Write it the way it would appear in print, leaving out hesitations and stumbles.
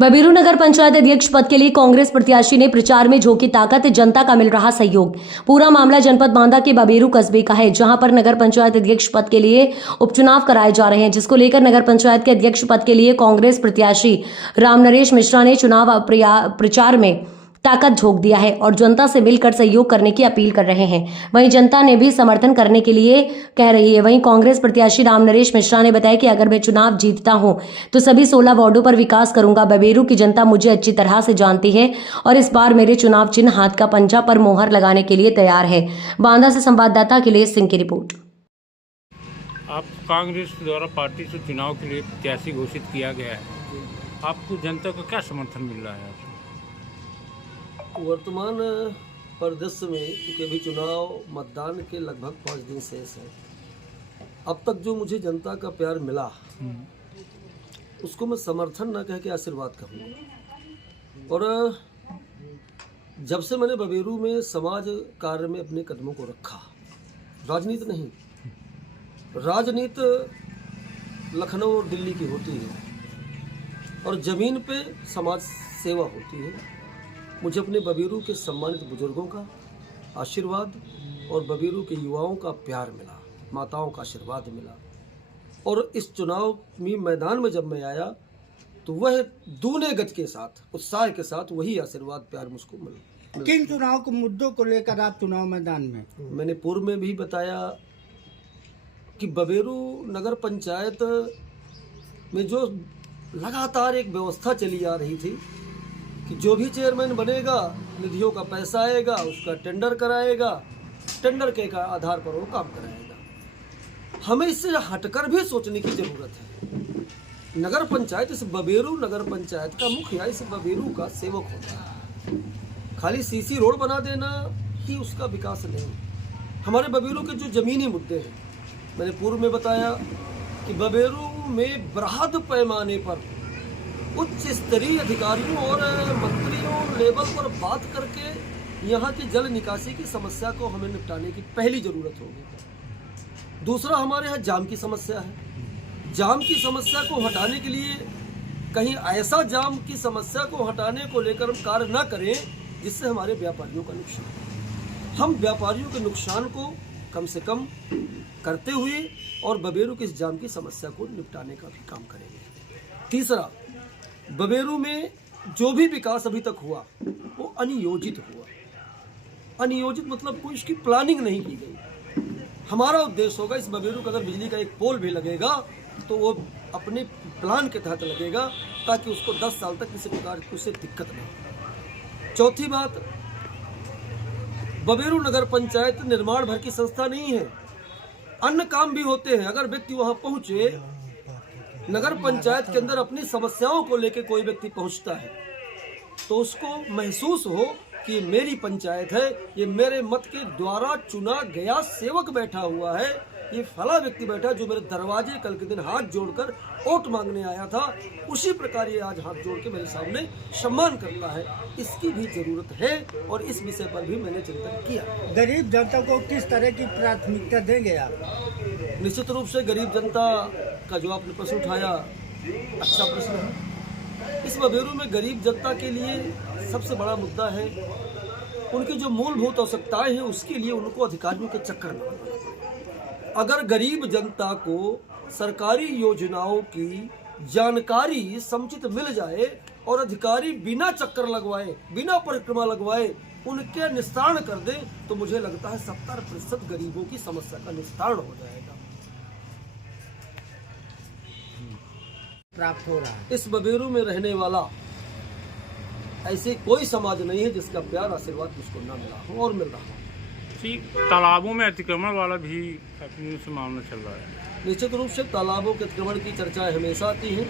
बबीरू नगर पंचायत अध्यक्ष पद के लिए कांग्रेस प्रत्याशी ने प्रचार में झोंकी ताकत, जनता का मिल रहा सहयोग। पूरा मामला जनपद बांदा के बबीरू कस्बे का है, जहां पर नगर पंचायत अध्यक्ष पद के लिए उपचुनाव कराए जा रहे हैं, जिसको लेकर नगर पंचायत के अध्यक्ष पद के लिए कांग्रेस प्रत्याशी रामनरेश मिश्रा ने चुनाव प्रचार में ताकत झोंक दिया है और जनता से मिलकर सहयोग करने की अपील कर रहे हैं। वहीं जनता ने भी समर्थन करने के लिए कह रही है। वहीं कांग्रेस प्रत्याशी रामनरेश मिश्रा ने बताया कि अगर मैं चुनाव जीतता हूं तो सभी 16 वार्डों पर विकास करूंगा। बबीरू की जनता मुझे अच्छी तरह से जानती है और इस बार मेरे चुनाव चिन्ह हाथ का पंजा पर मोहर लगाने के लिए तैयार है। बांदा से संवाददाता अखिलेश सिंह की रिपोर्ट। आप कांग्रेस द्वारा पार्टी से चुनाव के लिए प्रत्याशी घोषित किया गया है, आपको जनता का क्या समर्थन मिल रहा है? वर्तमान परिदृश्य में क्योंकि अभी चुनाव मतदान के लगभग 5 दिन शेष है, अब तक जो मुझे जनता का प्यार मिला उसको मैं समर्थन न कह के आशीर्वाद कहूँगा। और जब से मैंने बबीरू में समाज कार्य में अपने कदमों को रखा, राजनीति नहीं, राजनीति लखनऊ और दिल्ली की होती है और ज़मीन पे समाज सेवा होती है। मुझे अपने बबीरू के सम्मानित बुजुर्गों का आशीर्वाद और बबीरू के युवाओं का प्यार मिला, माताओं का आशीर्वाद मिला। और इस चुनाव में मैदान में जब मैं आया तो वह दूने गज के साथ, उत्साह के साथ वही आशीर्वाद प्यार मुझको मिला। किन चुनाव के मुद्दों को लेकर आप चुनाव मैदान में? मैंने पूर्व में भी बताया कि बबीरू नगर पंचायत में जो लगातार एक व्यवस्था चली आ रही थी कि जो भी चेयरमैन बनेगा निधियों का पैसा आएगा, उसका टेंडर कराएगा, टेंडर के आधार पर वो काम कराएगा। हमें इससे हटकर भी सोचने की ज़रूरत है। नगर पंचायत इस बबीरू नगर पंचायत का मुखिया इस बबीरू का सेवक होता है। खाली सीसी रोड बना देना ही उसका विकास नहीं। हमारे बबीरू के जो ज़मीनी मुद्दे हैं, मैंने पूर्व में बताया कि बबीरू में बृहद पैमाने पर उच्च स्तरीय अधिकारियों और मंत्रियों लेवल पर बात करके यहाँ की जल निकासी की समस्या को हमें निपटाने की पहली ज़रूरत होगी। दूसरा, हमारे यहाँ जाम की समस्या है। जाम की समस्या को हटाने के लिए कहीं ऐसा जाम की समस्या को हटाने को लेकर हम कार्य न करें जिससे हमारे व्यापारियों का नुकसान हो। हम व्यापारियों के नुकसान को कम से कम करते हुए और बबीरू की इस जाम की समस्या को निपटाने का भी काम करेंगे। तीसरा, बबीरू में जो भी विकास अभी तक हुआ वो अनियोजित हुआ। अनियोजित मतलब कोई इसकी प्लानिंग नहीं की गई। हमारा उद्देश्य होगा इस बबीरू का अगर बिजली का एक पोल भी लगेगा तो वो अपने प्लान के तहत लगेगा ताकि उसको 10 साल तक किसी प्रकार की उससे दिक्कत न हो। चौथी बात, बबीरू नगर पंचायत निर्माण भर की संस्था नहीं है, अन्य काम भी होते हैं। अगर व्यक्ति वहाँ पहुँचे, नगर पंचायत के अंदर अपनी समस्याओं को लेकर कोई व्यक्ति पहुंचता है तो उसको महसूस हो कि मेरी पंचायत है, ये मेरे मत के द्वारा चुना गया सेवक बैठा हुआ है, ये फला व्यक्ति बैठा जो मेरे दरवाजे कल के दिन हाथ जोड़कर वोट मांगने आया था, उसी प्रकार ये आज हाथ जोड़ के मेरे सामने सम्मान करता है। इसकी भी जरूरत है और इस विषय पर भी मैंने चिंतन किया। गरीब जनता को किस तरह की प्राथमिकता देंगे आप? निश्चित रूप से गरीब जनता का जो आपने प्रश्न उठाया, अच्छा प्रश्न है। इस बबीरू में गरीब जनता के लिए सबसे बड़ा मुद्दा है उनकी जो मूलभूत आवश्यकताएं हैं उसके लिए उनको अधिकारियों के चक्कर में लगाना पड़ेगा। अगर गरीब जनता को सरकारी योजनाओं की जानकारी समुचित मिल जाए और अधिकारी बिना चक्कर लगवाए, बिना परिक्रमा लगवाए उनके निस्तारण कर दे तो मुझे लगता है 70% गरीबों की समस्या का निस्तारण हो जाएगा। प्राप्त हो रहा है इस बबीरू में रहने वाला ऐसे कोई समाज नहीं है जिसका प्यार आशीर्वाद मुझको ना मिला हो और मिल रहा हो। ठीक, तालाबों में अतिक्रमण वाला भी अपने से मामला चल रहा है। निश्चित रूप से तालाबों के अतिक्रमण की चर्चाएं हमेशा आती हैं।